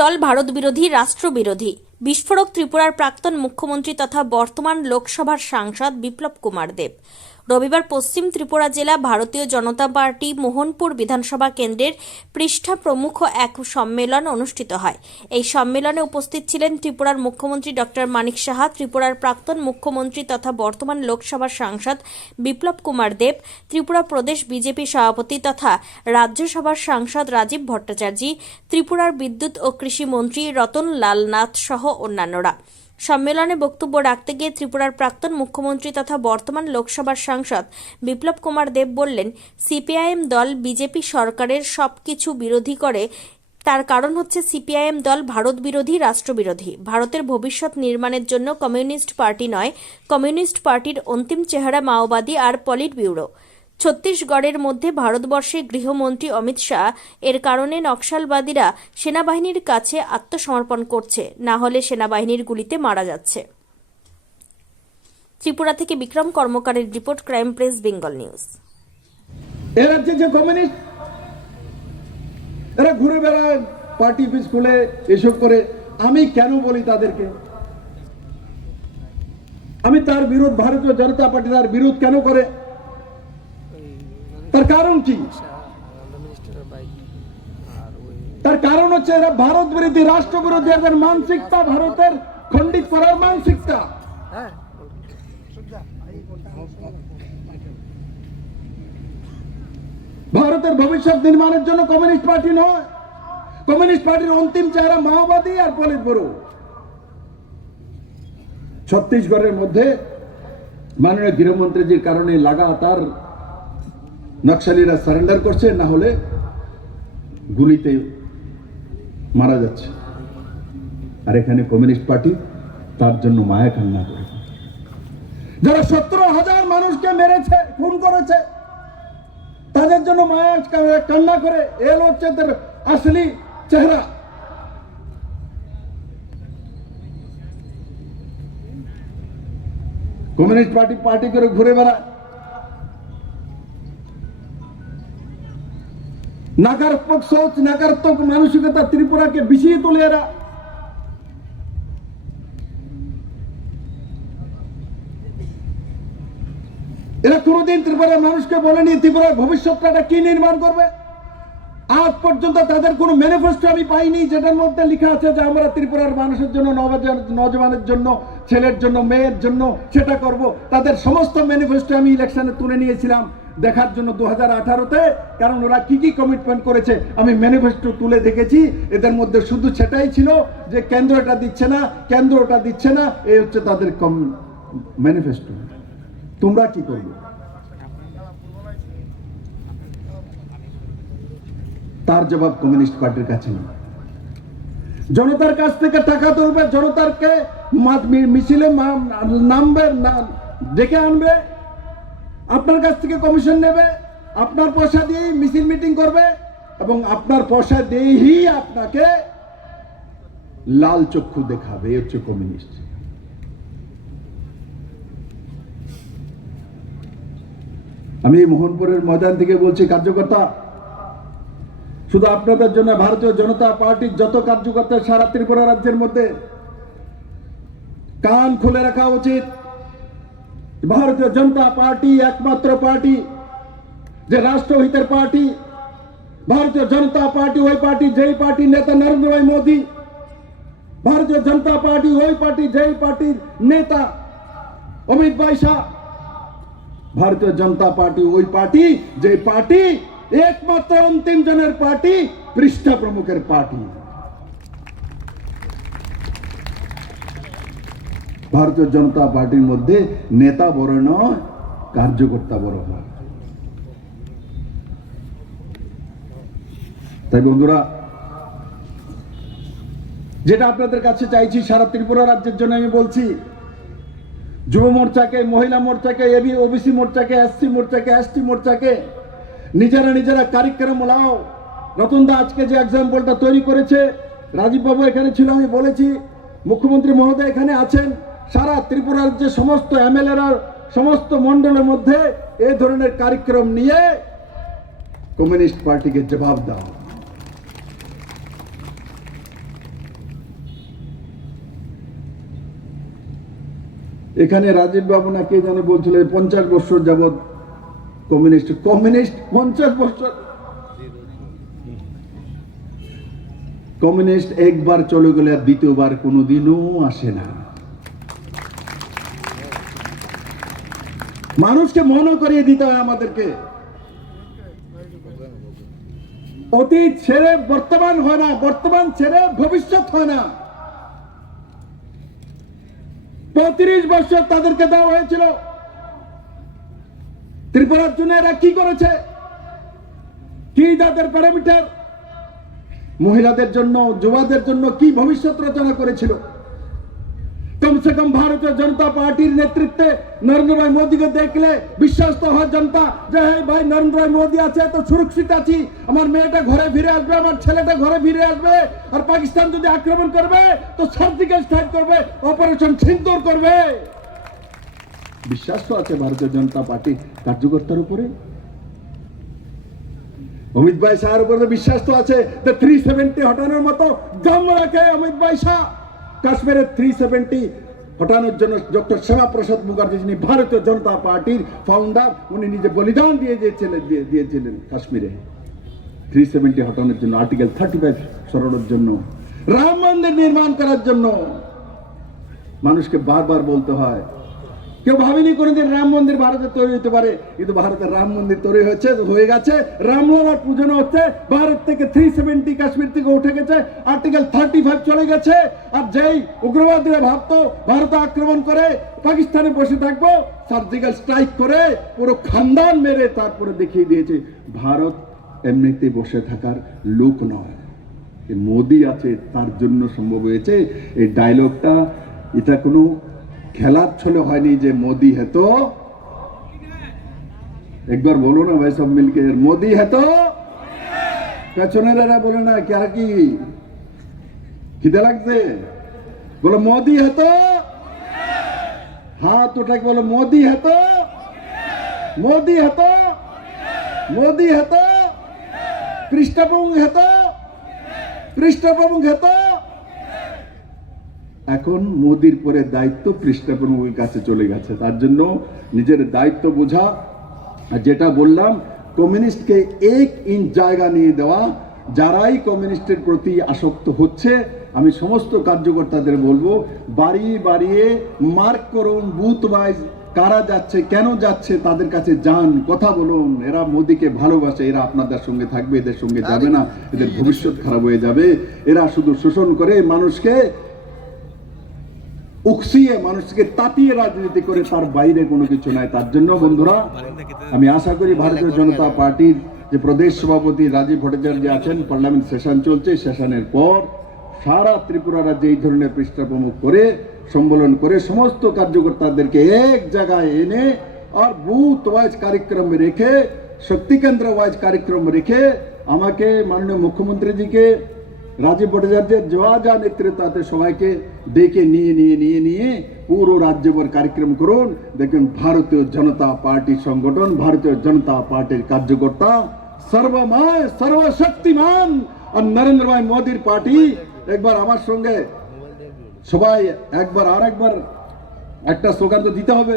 দল ভারত বিরোধী, রাষ্ট্র বিরোধী। বিস্ফোরক ত্রিপুরার প্রাক্তন মুখ্যমন্ত্রী তথা বর্তমান লোকসভার সাংসদ বিপ্লব কুমার দেব। রবিবার পশ্চিম ত্রিপুরা জেলা ভারতীয় জনতা পার্টি মোহনপুর বিধানসভা কেন্দ্রের পৃষ্ঠা প্রমুখ এক সম্মেলন অনুষ্ঠিত হয়। এই সম্মেলনে উপস্থিত ছিলেন ত্রিপুরার মুখ্যমন্ত্রী ডক্টর মানিক সাহা, ত্রিপুরার প্রাক্তন মুখ্যমন্ত্রী তথা বর্তমান লোকসভার সাংসদ বিপ্লব কুমার দেব, ত্রিপুরা প্রদেশ বিজেপি সভাপতি তথা রাজ্যসভার সাংসদ রাজীব ভট্টাচার্য, ত্রিপুরার বিদ্যুৎ ও কৃষি মন্ত্রী রতন লাল নাথ সহ অন্যান্যরা। সম্মেলনে বক্তব্য রাখতে গিয়ে ত্রিপুরার প্রাক্তন মুখ্যমন্ত্রী তথা বর্তমান লোকসভার সাংসদ বিপ্লব কুমার দেব বললেন, সিপিআইএম দল বিজেপি সরকারের সবকিছু বিরোধী করে। তার কারণ হচ্ছে সিপিআইএম দল ভারত বিরোধী, রাষ্ট্রবিরোধী। ভারতের ভবিষ্যৎ নির্মাণের জন্য কমিউনিস্ট পার্টি নয়, কমিউনিস্ট পার্টির অন্তিম চেহারা মাওবাদী আর পলিট ব্যুরো। ছত্তিশগড়ের মধ্যে ভারতবর্ষের গৃহমন্ত্রী অমিত শাহ, এর কারণে নকশালবাদীরা সেনাবাহিনীর কাছে আত্মসমর্পণ করছে, না হলে সেনাবাহিনীর গুলিতে মারা যাচ্ছে। ত্রিপুরা থেকে বিক্রম কর্মকারের report, crime press Bengal news. এরা যে কমিউনিস্ট, এরা ঘুরে বেড়ায় পার্টি অফিস খুলে এসব করে। আমি কেন বলি তাদেরকে, আমি তার বিরোধ, ভারতীয় জনতা পার্টি তার বিরোধ কেন করে, তার কারণ কি? তার কারণ হচ্ছে এরা ভারত বিরোধী, রাষ্ট্র বিরোধী। এদের মানসিকতা ভারতের খণ্ডিত করার মানসিকতা। ভারতের ভবিষ্যৎ নির্মাণের জন্য কমিউনিস্ট পার্টি নয়, কমিউনিস্ট পার্টির অন্তিম চেহারা মাওবাদী আর পলিট ব্যুরো। ছত্তিশগড়ের মধ্যে মাননীয় গৃহমন্ত্রীজির কারণে লাগাতার নকশালীরা সারেন্ডার করছে, না হলে গুলিতে মারা যাচ্ছে। আর এখানে কমিউনিস্ট পার্টি তার জন্য মায়া কান্না করে। যারা 17,000 মানুষকে মেরেছে, খুন করেছে, তাদের জন্য মায়া কান্না করে। এল হচ্ছে তাদের আসলি চেহারা। কমিউনিস্ট পার্টি করে ঘুরে বেড়ায়। नकारात्मक सोच, नकारात्मक मानसिकता त्रिपुरा के বিষিয়ে তোলে এরা। এরা কোনোদিন ত্রিপুরার মানুষকে বলেনি ত্রিপুরার ভবিষ্যৎটা কি নির্মাণ করবে। আজ পর্যন্ত তাদের কোনো ম্যানিফেস্টো আমি পাইনি যেটার মধ্যে লেখা আছে যে আমরা ত্রিপুরার মানুষের জন্য, নওজওয়ানের জন্য, ছেলের জন্য, মেয়ের জন্য সেটা করব। তাদের সমস্ত ম্যানিফেস্টো আমি ইলেকশনে তুলে নিয়েছিলাম দেখার জন্য 2018-তে, কারণ ওরা কি কি কমিটমেন্ট করেছে আমি ম্যানিফেস্টো তুলে দেখেছি। এদের মধ্যে শুধু সেটাই ছিল যে কেন্দ্র এটা দিচ্ছে না, কেন্দ্র ওটা দিচ্ছে না, এই হচ্ছে তাদের ম্যানিফেস্টো। তোমরা কি করবে? তার জবাব কমিউনিস্ট পার্টির কাছে নেই। জনতার কাছ থেকে টাকা তুলবে, জনতাকে মিছিলে নামবে, ডেকে আনবে, আপনার কাছ থেকে কমিশন নেবে, আপনার পয়সা দিয়ে মিছিল মিটিং করবে এবং আপনার পয়সা দিয়েই আপনাকে লাল চক্ষু দেখাবে। এই হচ্ছে কমিউনিস্ট। আমি মোহনপুরের ময়দান থেকে বলছি, কার্যকর্তা, শুধু আপনাদের জন্য ভারতীয় জনতা পার্টির যত কার্যকর্তা সারা ত্রিপুরা রাজ্যের মধ্যে কান খুলে রাখা উচিত। ভারতীয় জনতা পার্টি একমাত্র পার্টি যে রাষ্ট্রহিতের পার্টি। ভারতীয় জনতা পার্টি ওই পার্টি যেই পার্টির নেতা নরেন্দ্র ভাই মোদী। ভারতীয় জনতা পার্টি ওই পার্টি যেই পার্টির নেতা অমিত ভাই শাহ। ভারতীয় জনতা পার্টি ওই পার্টি যে পার্টি একমাত্র অন্তিম জনের পার্টি, পৃষ্ঠা প্রমুখের পার্টি। ভারতীয় জনতা পার্টির মধ্যে নেতা বড় নয়, কার্যকর্তা বড় হয়। তাই বন্ধুরা, যেটা আপনাদের কাছে চাইছি সারা ত্রিপুরা রাজ্যের জন্য আমি বলছি, যুব মোর্চাকে, মহিলা মোর্চাকে, ওবিসি মোর্চাকে, এসসি মোর্চাকে, এসটি মোর্চাকে নিজেরা কার্যক্রম লাও। রতনদা আজকে যে এক্সাম্পলটা তৈরি করেছে, রাজীব বাবু এখানে ছিল, আমি বলেছি, মুখ্যমন্ত্রী মহোদয় এখানে আছেন, সারা ত্রিপুরা রাজ্যের সমস্ত এমএলএরা, সমস্ত মন্ডলের মধ্যে এই ধরনের কার্যক্রম নিয়ে কমিউনিস্ট পার্টিকে জবাব দাও। এখানে রাজীব বাবু না কে জানে বলছিল 50 বছর যাবৎ কমিউনিস্ট 50 বছর কমিউনিস্ট একবার চলে গেলে আর দ্বিতীয়বার কোনোদিনও আসে না। মানুষকে মনে করিয়ে দিতে হয় আমাদেরকে, অতীত ছেড়ে বর্তমান হয় না, বর্তমান ছেড়ে ভবিষ্যৎ হয় না। 35 বছর তাদেরকে দেওয়া হয়েছিল, ত্রিপুরার জন্য এরা কি করেছে, কি তাদের প্যারামিটার, মহিলাদের জন্য যুবাদের জন্য কি ভবিষ্যৎ রচনা করেছিল। কমসে কম ভারতীয় জনতা পার্টির নেতৃত্বে নরেন্দ্র ভাই মোদীকে দেখলে বিশ্বাস তো হয় জনতা যে হ্যাঁ ভাই নরেন্দ্র ভাই মোদী আছে তো সুরক্ষিত আছি, আমার মেয়েটা ঘরে ফিরে আসবে, আমার ছেলেটা ঘরে ফিরে আসবে। আর পাকিস্তান যদি আক্রমণ করবে তো সার্জিক্যাল স্ট্রাইক করবে, অপারেশন সিন্দুর করবে। বিশ্বাস তো আছে ভারতীয় জনতা পার্টি কার্যকর্তার উপরে, অমিত ভাই শাহের উপরে বিশ্বাস তো আছে। 370 হটানোর মতো দম রাখে অমিত ভাই শাহ। কাশ্মীরের 370 হটানোর জন্য ডক্টর শ্যামা প্রসাদ মুখার্জি, যিনি ভারতীয় জনতা পার্টির ফাউন্ডার, উনি নিজে বলিদান দিয়েছিলেন কাশ্মীরে 370 হটানোর জন্য, আর্টিকেল 35 সরানোর জন্য, রাম মন্দির নির্মাণ করার জন্য। মানুষকে বারবার বলতে হয়, কেউ ভাবেনি কোনোদিন রাম মন্দির ভারতে তৈরি হতে পারে, কিন্তু ভারতের রাম মন্দির তৈরি হয়ে গেছে, রামলালার পূজনে হচ্ছে। ভারত থেকে 370 কাশ্মীর থেকে উঠে গেছে, আর্টিকেল 35 চলে গেছে। আর যেই উগ্রবাদীরা ভাবতো ভারতে আক্রমণ করে পাকিস্তানে বসে থাকবো, সার্জিক্যাল স্ট্রাইক করে পুরো খানদান মেরে তারপরে দেখিয়ে দিয়েছে ভারত এমনিতে বসে থাকার লোক নয়, মোদি আছে তার জন্য সম্ভব হয়েছে। এই ডায়লগটা এটা কোনো খেলার ছলে হয়নি যে মোদি है तो, একবার বলো না ভাই সব মিলকে, মোদি है तो। পেছনেরা বলে না কি আর কি খিদে লাগছে, বলো মোদি है तो, হাত উঠাকে বলো মোদি है तो, মোদি है तो, মোদি है तो, পৃষ্ঠপোষক है तो, পৃষ্ঠপোষক है तो। এখন মোদির পরে দায়িত্ব পৃষ্ঠপোষকের কাছে চলে গেছে, তার জন্য নিজের দায়িত্ব বোঝা। আর যেটা বললাম, কমিউনিস্টকে 1 ইঞ্চ জায়গা নিয়ে দেওয়া। যারাই কমিউনিস্টের প্রতি আসক্ত হচ্ছে, আমি সমস্ত কার্যকর্তাদের বলবো, বাড়িয়ে বাড়িয়ে মার্ক করুন, বুথ ওয়াইজ কারা যাচ্ছে, কেন যাচ্ছে, তাদের কাছে যান, কথা বলুন। এরা মোদিকে ভালোবাসে, এরা আপনাদের সঙ্গে থাকবে, এদের সঙ্গে যাবে না, এদের ভবিষ্যৎ খারাপ হয়ে যাবে। এরা শুধু শোষণ করে, মানুষকে উকসিয়ে, মানুষকে তাতিয়ে রাজনীতি করে, তার বাইরে কোনো কিছু নাই। তার জন্য বন্ধুরা, আমি আশা করি ভারতীয় জনতা পার্টির যে প্রদেশ সভাপতি রাজীব ভট্টাচার্য আছেন, পার্লামেন্ট সেশন চলছে, সেশনের পর সারা ত্রিপুরা রাজ্যে এই ধরনের পৃষ্ঠপোষক করে, সম্মেলন করে সমস্ত কার্যকর্তাদেরকে এক জায়গায় এনে আর বুথ ওয়াইজ কার্যক্রম রেখে, শক্তি কেন্দ্র ওয়াইজ কার্যক্রম রেখে, আমাকে মাননীয় মুখ্যমন্ত্রীজিকে, রাজীব ভট্টাচার্যের যা নেতৃত্বে সবাইকে ডেকে নিয়ে পুরো রাজ্যভর কার্যক্রম করুন। দেখুন ভারতীয় জনতা পার্টির সংগঠন, ভারতীয় জনতা পার্টির কার্যকর্তা সর্বময় সর্বশক্তিমান আর নরেন্দ্র ভাই মোদীর পার্টি। একবার আমার সঙ্গে সবাই একবার একটা স্লোগান তো দিতে হবে।